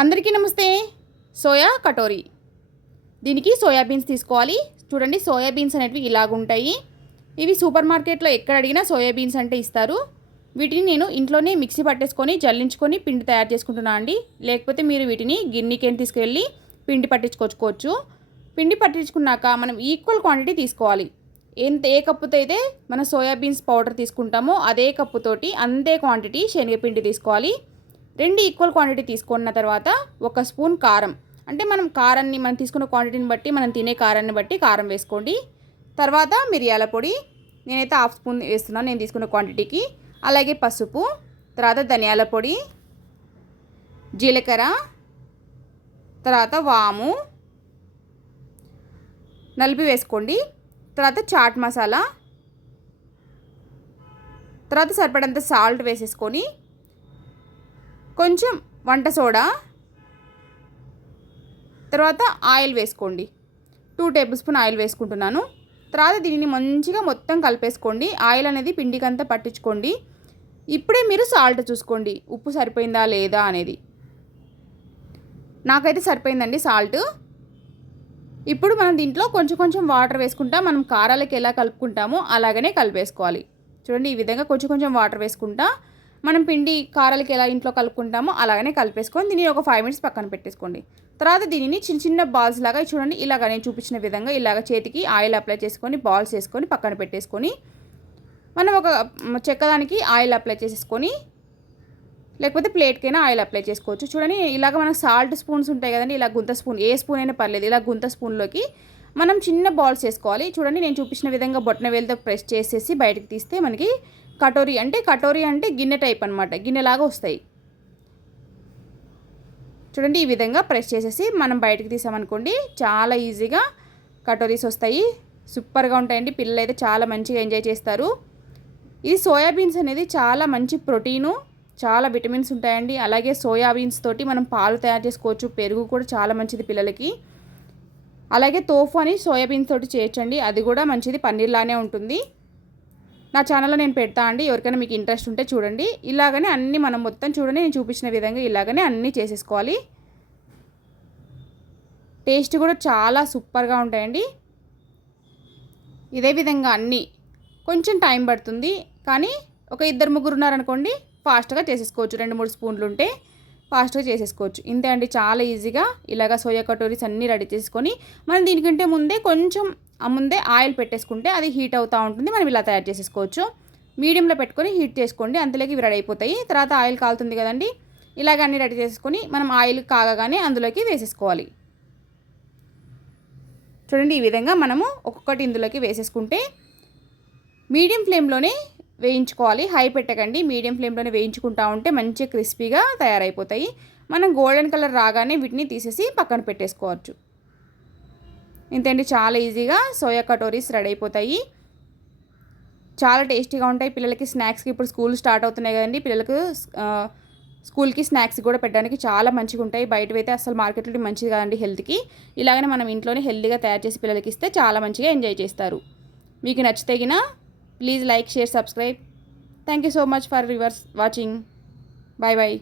అందరికీ నమస్తే. సోయా కటోరీ. దీనికి సోయాబీన్స్ తీసుకోవాలి. చూడండి, సోయాబీన్స్ అనేటివి ఇలాగుంటాయి. ఇవి సూపర్ మార్కెట్లో ఎక్కడ అడిగినా సోయాబీన్స్ అంటే ఇస్తారు. వీటిని నేను ఇంట్లోనే మిక్సీ పట్టేసుకొని జల్లించుకొని పిండి తయారు చేసుకుంటున్నాను అండి. లేకపోతే మీరు వీటిని గిన్నెకి తీసుకెళ్ళి పిండి పట్టించుకోవచ్చు. పిండి పట్టించుకున్నాక మనం ఈక్వల్ క్వాంటిటీ తీసుకోవాలి. ఏ కప్పుతో అయితే మన సోయాబీన్స్ పౌడర్ తీసుకుంటామో అదే కప్పుతోటి అంతే క్వాంటిటీ శనగపిండి తీసుకోవాలి. 2 ఈక్వల్ క్వాంటిటీ తీసుకున్న తర్వాత 1 స్పూన్ కారం, అంటే మనం కారాన్ని మనం తీసుకున్న క్వాంటిటీని బట్టి మనం తినే కారాన్ని బట్టి కారం వేసుకోండి. తర్వాత మిరియాల పొడి నేనైతే 1/2 స్పూన్ వేస్తున్నాను నేను తీసుకున్న క్వాంటిటీకి. అలాగే పసుపు, తర్వాత ధనియాల పొడి, జీలకర్ర, తర్వాత వాము నలిపి వేసుకోండి. తర్వాత చాట్ మసాలా, తర్వాత సరిపడంత సాల్ట్ వేసేసుకొని కొంచెం వంట సోడా, తర్వాత ఆయిల్ వేసుకోండి. 2 టేబుల్ స్పూన్ ఆయిల్ వేసుకుంటున్నాను. తర్వాత దీనిని మంచిగా మొత్తం కలిపేసుకోండి. ఆయిల్ అనేది పిండికంతా పట్టించుకోండి. ఇప్పుడే మీరు సాల్ట్ చూసుకోండి, ఉప్పు సరిపోయిందా లేదా అనేది. నాకైతే సరిపోయిందండి సాల్ట్. ఇప్పుడు మనం దీంట్లో కొంచెం కొంచెం వాటర్ వేసుకుంటా మనం కారాలకి ఎలా కలుపుకుంటామో అలాగనే కలిపేసుకోవాలి. చూడండి, ఈ విధంగా కొంచెం కొంచెం వాటర్ వేసుకుంటా మనం పిండి కారాలకి ఎలా ఇంట్లో కలుపుకుంటామో అలాగనే కలిపేసుకొని దీన్ని ఒక 5 మినిట్స్ పక్కన పెట్టేసుకోండి. తర్వాత దీనిని చిన్న చిన్న బాల్స్ లాగా చూడండి, ఇలాగ నేను చూపించిన విధంగా ఇలాగ చేతికి ఆయిల్ అప్లై చేసుకొని బాల్స్ వేసుకొని పక్కన పెట్టేసుకొని మనం ఒక చెక్కదానికి ఆయిల్ అప్లై చేసేసుకొని, లేకపోతే ప్లేట్కైనా ఆయిల్ అప్లై చేసుకోవచ్చు. చూడండి, ఇలాగ మనకు సాల్ట్ స్పూన్స్ ఉంటాయి కదండి, ఇలా గుంత స్పూన్, ఏ స్పూన్ అయినా పర్లేదు, ఇలా గుంత స్పూన్లోకి మనం చిన్న బాల్స్ వేసుకోవాలి. చూడండి, నేను చూపించిన విధంగా బొట్టన వేలుతో ప్రెస్ చేసేసి బయటకు తీస్తే మనకి కటోరీ అంటే గిన్నె టైప్ అనమాట, గిన్నెలాగా వస్తాయి. చూడండి, ఈ విధంగా ప్రెస్ చేసేసి మనం బయటకు తీసామనుకోండి చాలా ఈజీగా కటోరీస్ వస్తాయి. సూపర్గా ఉంటాయండి. పిల్లలు అయితే చాలా మంచిగా ఎంజాయ్ చేస్తారు. ఈ సోయాబీన్స్ అనేది చాలా మంచి ప్రోటీను, చాలా విటమిన్స్ ఉంటాయండి. అలాగే సోయాబీన్స్ తోటి మనం పాలు తయారు చేసుకోవచ్చు, పెరుగు కూడా చాలా మంచిది పిల్లలకి. అలాగే తోఫు అని సోయాబీన్స్ తోటి చేయొచ్చండి, అది కూడా మంచిది, పన్నీర్ లానే ఉంటుంది. నా ఛానల్లో నేను పెడతా అండి, ఎవరికైనా మీకు ఇంట్రెస్ట్ ఉంటే చూడండి. ఇలాగనే అన్నీ మనం మొత్తం చూడండి, నేను చూపించిన విధంగా ఇలాగనే అన్నీ చేసేసుకోవాలి. టేస్ట్ కూడా చాలా సూపర్గా ఉంటాయండి. ఇదే విధంగా అన్నీ కొంచెం టైం పడుతుంది, కానీ ఒక 2-3 ఉన్నారనుకోండి ఫాస్ట్గా చేసేసుకోవచ్చు. 2-3 స్పూన్లు ఉంటే ఫాస్ట్గా చేసేసుకోవచ్చు. ఇంతే అండి, చాలా ఈజీగా ఇలాగ సోయా కటోరీస్ అన్నీ రెడీ చేసుకొని మనం దీనికంటే ముందే ఆయిల్ పెట్టేసుకుంటే అది హీట్ అవుతూ ఉంటుంది. మనం ఇలా తయారు చేసేసుకోవచ్చు. మీడియంలో పెట్టుకొని హీట్ చేసుకోండి, అంతలోకి ఇవి రెడీ అయిపోతాయి. తర్వాత ఆయిల్ కాలుతుంది కదండి, ఇలాగ అన్నీ రెడీ చేసుకొని మనం ఆయిల్ కాగగానే అందులోకి వేసేసుకోవాలి. చూడండి, ఈ విధంగా మనము ఒక్కొక్కటి ఇందులోకి వేసేసుకుంటే మీడియం ఫ్లేమ్లోనే వేయించుకోవాలి, హై పెట్టకండి. మీడియం ఫ్లేమ్లోనే వేయించుకుంటూ ఉంటే మంచిగా క్రిస్పీగా తయారైపోతాయి. మనం గోల్డెన్ కలర్ రాగానే వీటిని తీసేసి పక్కన పెట్టేసుకోవచ్చు. ఇంతండి, చాలా ఈజీగా సోయా కటోరీస్ రెడీ అయిపోతాయి. చాలా టేస్టీగా ఉంటాయి. పిల్లలకి స్నాక్స్కి ఇప్పుడు స్కూల్ స్టార్ట్ అవుతున్నాయి కదండి, పిల్లలకు స్కూల్కి స్నాక్స్ కూడా పెట్టడానికి చాలా మంచిగా ఉంటాయి. బయటవైతే అసలు మార్కెట్లో మంచిది కాదండి హెల్త్కి. ఇలాగనే మనం ఇంట్లోనే హెల్తీగా తయారు చేసి పిల్లలకి ఇస్తే చాలా మంచిగా ఎంజాయ్ చేస్తారు. మీకు నచ్చితే please like, share, subscribe. Thank you so much for watching. Bye bye.